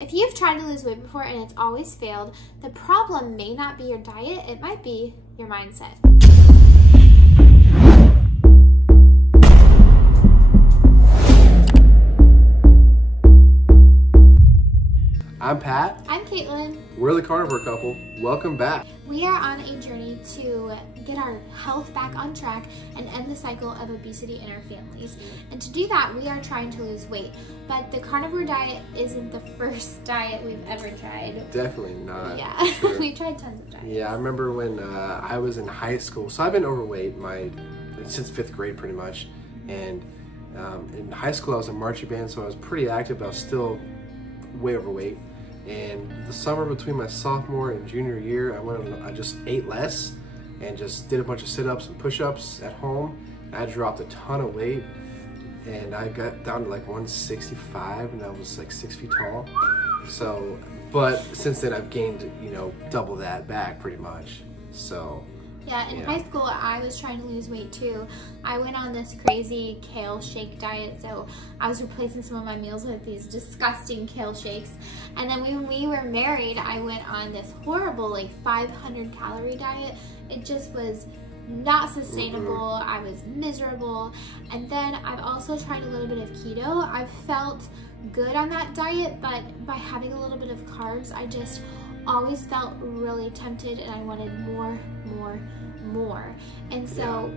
If you've tried to lose weight before and it's always failed, the problem may not be your diet, it might be your mindset. I'm Pat. I'm Caitlynn. We're the Carnivore Couple. Welcome back. We are on a journey to get our health back on track and end the cycle of obesity in our families. And to do that, we are trying to lose weight. But the carnivore diet isn't the first diet we've ever tried. Definitely not. Yeah, Sure. We've tried tons of diets. Yeah, I remember when I was in high school. So I've been overweight since 5th grade pretty much. And in high school I was in marching band, so I was pretty active, but I was still way overweight. And the summer between my sophomore and junior year, I just ate less and just did a bunch of sit-ups and push-ups at home. And I dropped a ton of weight, and I got down to like 165, and I was like 6 feet tall. So, but since then I've gained, double that back pretty much. So. Yeah, in high school, I was trying to lose weight too. I went on this crazy kale shake diet, so I was replacing some of my meals with these disgusting kale shakes. And then when we were married, I went on this horrible, 500 calorie diet. It just was not sustainable. I was miserable. And then I've also tried a little bit of keto. I felt good on that diet, but by having a little bit of carbs, I just always felt really tempted and I wanted more. And so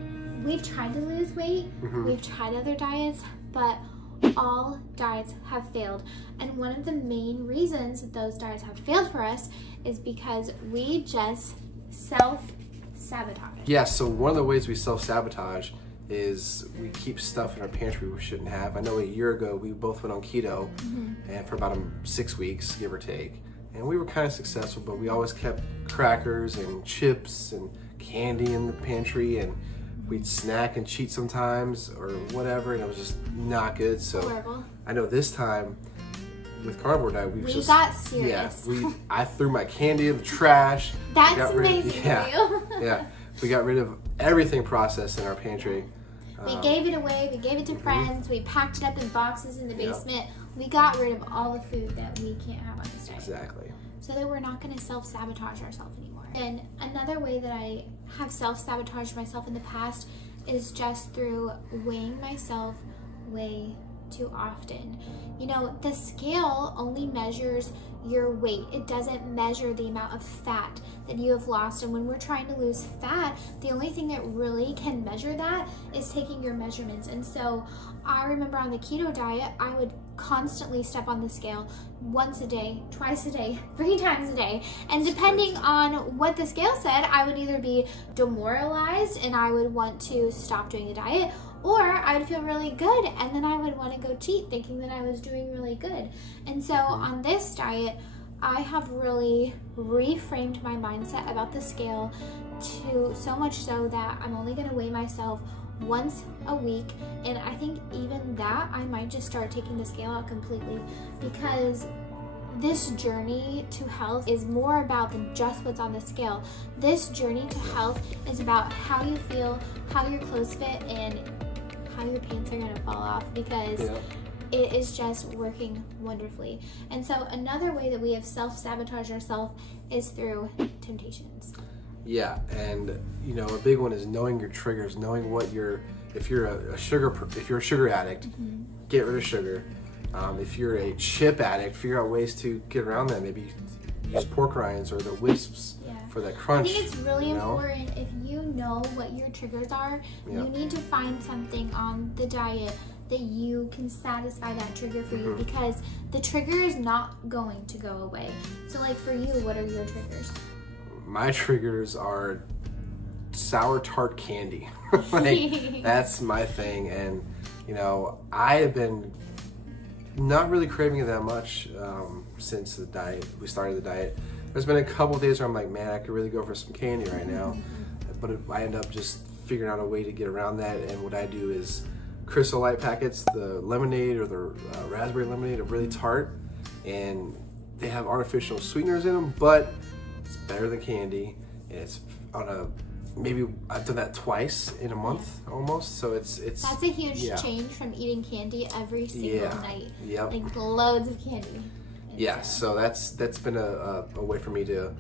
we've tried to lose weight, we've tried other diets, but all diets have failed. And one of the main reasons that those diets have failed for us is because we just self-sabotage. Yeah, so one of the ways we self-sabotage is we keep stuff in our pantry we shouldn't have. I know a year ago we both went on keto and for about 6 weeks, give or take. And we were kind of successful, but we always kept crackers and chips and candy in the pantry, and we'd snack and cheat sometimes or whatever, and it was just not good. So horrible. I know this time with carnivore diet, we got serious. Yeah, I threw my candy in the trash. That's amazing for you. Yeah, we got rid of everything processed in our pantry. We gave it away, we gave it to friends, we packed it up in boxes in the basement. We got rid of all the food that we can't have on this diet. Exactly. So that we're not going to self-sabotage ourselves anymore. And another way that I have self-sabotaged myself in the past is just through weighing myself way too often. The scale only measures your weight. It doesn't measure the amount of fat that you have lost. And when we're trying to lose fat, the only thing that really can measure that is taking your measurements. And so I remember on the keto diet, I would constantly step on the scale once a day, twice a day, 3 times a day. And depending on what the scale said, I would either be demoralized and I would want to stop doing the diet, or I would feel really good and then I would want to go cheat thinking that I was doing really good. And so on this diet, I have really reframed my mindset about the scale to so much so that I'm only going to weigh myself once a week. And I think even that, I might just start taking the scale out completely, because this journey to health is more about than just what's on the scale. This journey to health is about how you feel, how your clothes fit, and how your pants are gonna fall off, because it is just working wonderfully. And so another way that we have self-sabotaged ourselves is through temptations. Yeah, and a big one is knowing your triggers, knowing what if you're a sugar addict, get rid of sugar. If you're a chip addict, figure out ways to get around that. Maybe use pork rinds or the wisps for that crunch. I think it's really important, if you know what your triggers are, you need to find something on the diet that you can satisfy that trigger for you, because the trigger is not going to go away. So for you, what are your triggers? My triggers are sour tart candy. That's my thing. And I have been not really craving it that much since we started the diet. There's been a couple of days where I'm like, man, I could really go for some candy right now, but I end up just figuring out a way to get around that. And what I do is Crystal Light packets, the lemonade or the raspberry lemonade are really tart, and they have artificial sweeteners in them, but it's better than candy, and it's maybe I've done that twice in a month almost, so it's that's a huge change from eating candy every single night. Loads of candy. And yeah, so that's been a way for me to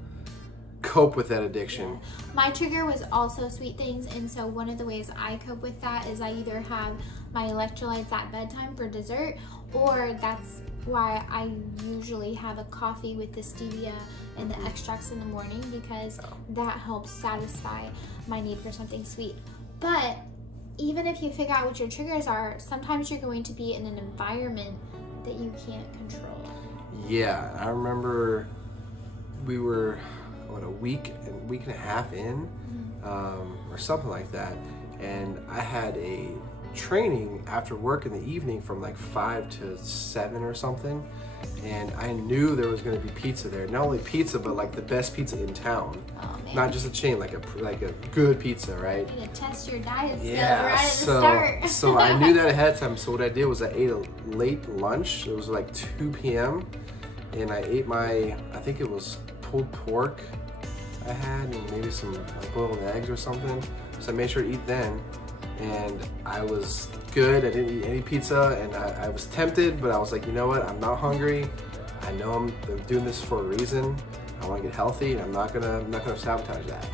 cope with that addiction. Yeah. My trigger was also sweet things, and so one of the ways I cope with that is I either have my electrolytes at bedtime for dessert, or that's why I usually have a coffee with the stevia and the extracts in the morning, because that helps satisfy my need for something sweet. But even if you figure out what your triggers are, sometimes you're going to be in an environment that you can't control. Yeah, I remember we were a week and a half in, or something like that, and I had a training after work in the evening from like 5 to 7 or something, and I knew there was going to be pizza there. Not only pizza, but like the best pizza in town. Oh, man. Not just a chain, like a good pizza, right? You need to test your diet skills Yeah, right at the start. So I knew that ahead of time. So what I did was I ate a late lunch. It was like 2 p.m. and I ate I think it was pulled pork I had, and maybe some like boiled eggs or something. So I made sure to eat then, and I was good. I didn't eat any pizza, and I was tempted, but I was like, you know what? I'm not hungry. I know I'm doing this for a reason. I want to get healthy, and I'm not gonna sabotage that.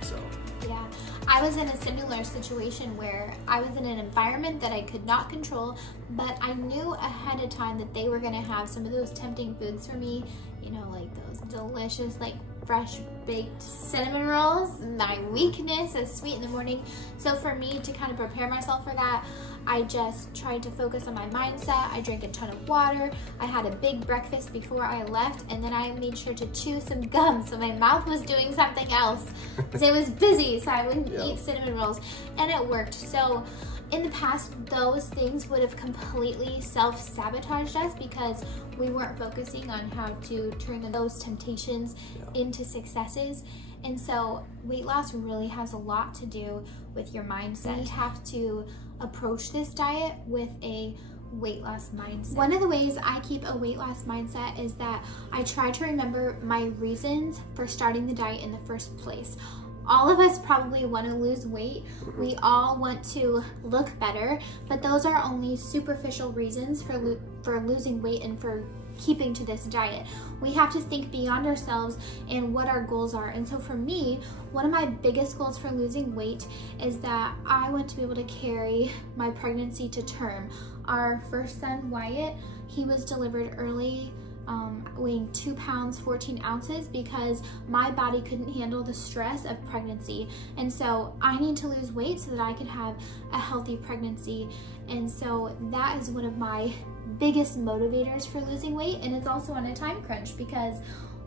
So yeah, I was in a similar situation where I was in an environment that I could not control, but I knew ahead of time that they were gonna have some of those tempting foods for me. You know, like those delicious, like fresh baked cinnamon rolls. My weakness is sweet in the morning. So for me to kind of prepare myself for that, I just tried to focus on my mindset. I drank a ton of water. I had a big breakfast before I left, and then I made sure to chew some gum so my mouth was doing something else. Because it was busy, so I wouldn't eat cinnamon rolls, and it worked. So in the past, those things would have completely self-sabotaged us because we weren't focusing on how to turn those temptations into successes. And so weight loss really has a lot to do with your mindset. You have to approach this diet with a weight loss mindset. One of the ways I keep a weight loss mindset is that I try to remember my reasons for starting the diet in the first place. All of us probably want to lose weight. We all want to look better, but those are only superficial reasons for losing weight and for keeping to this diet. We have to think beyond ourselves and what our goals are. And so for me, one of my biggest goals for losing weight is that I want to be able to carry my pregnancy to term. Our first son, Wyatt, he was delivered early, weighing 2 pounds 14 ounces because my body couldn't handle the stress of pregnancy, and so I need to lose weight so that I can have a healthy pregnancy. And so that is one of my biggest motivators for losing weight, and it's also on a time crunch because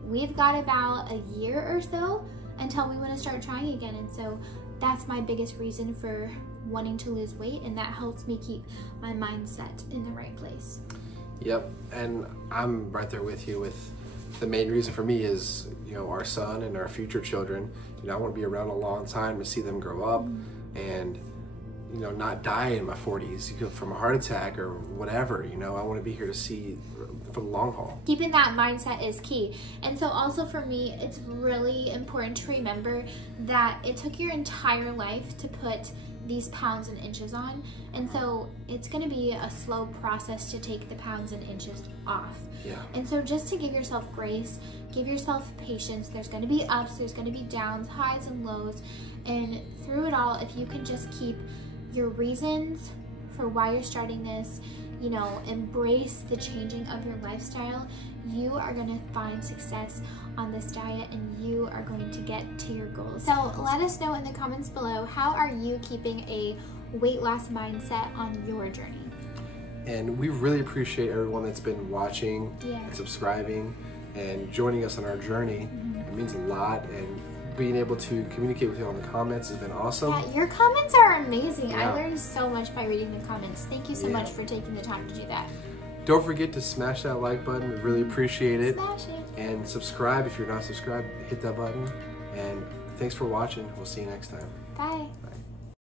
we've got about a year or so until we want to start trying again. And so that's my biggest reason for wanting to lose weight, and that helps me keep my mindset in the right place. Yep, and I'm right there with you. With the main reason for me is, you know, our son and our future children. You know, I want to be around a long time to see them grow up and, you know, not die in my 40s from a heart attack or whatever. You know, I want to be here to see for the long haul. Keeping that mindset is key. And so also for me, it's really important to remember that it took your entire life to put these pounds and inches on, and so it's going to be a slow process to take the pounds and inches off. And so just to give yourself grace, give yourself patience. There's going to be ups, there's going to be downs, highs and lows, and through it all, if you can just keep your reasons for why you're starting this, you know, embrace the changing of your lifestyle, you are going to find success on this diet and you are going to get to your goals. So let us know in the comments below, how are you keeping a weight loss mindset on your journey? And we really appreciate everyone that's been watching and subscribing and joining us on our journey. It means a lot, and being able to communicate with you on the comments has been awesome. Yeah, your comments are amazing. I learned so much by reading the comments. Thank you so much for taking the time to do that. Don't forget to smash that like button. We really appreciate it. Smash it. And subscribe if you're not subscribed. Hit that button. And thanks for watching. We'll see you next time. Bye.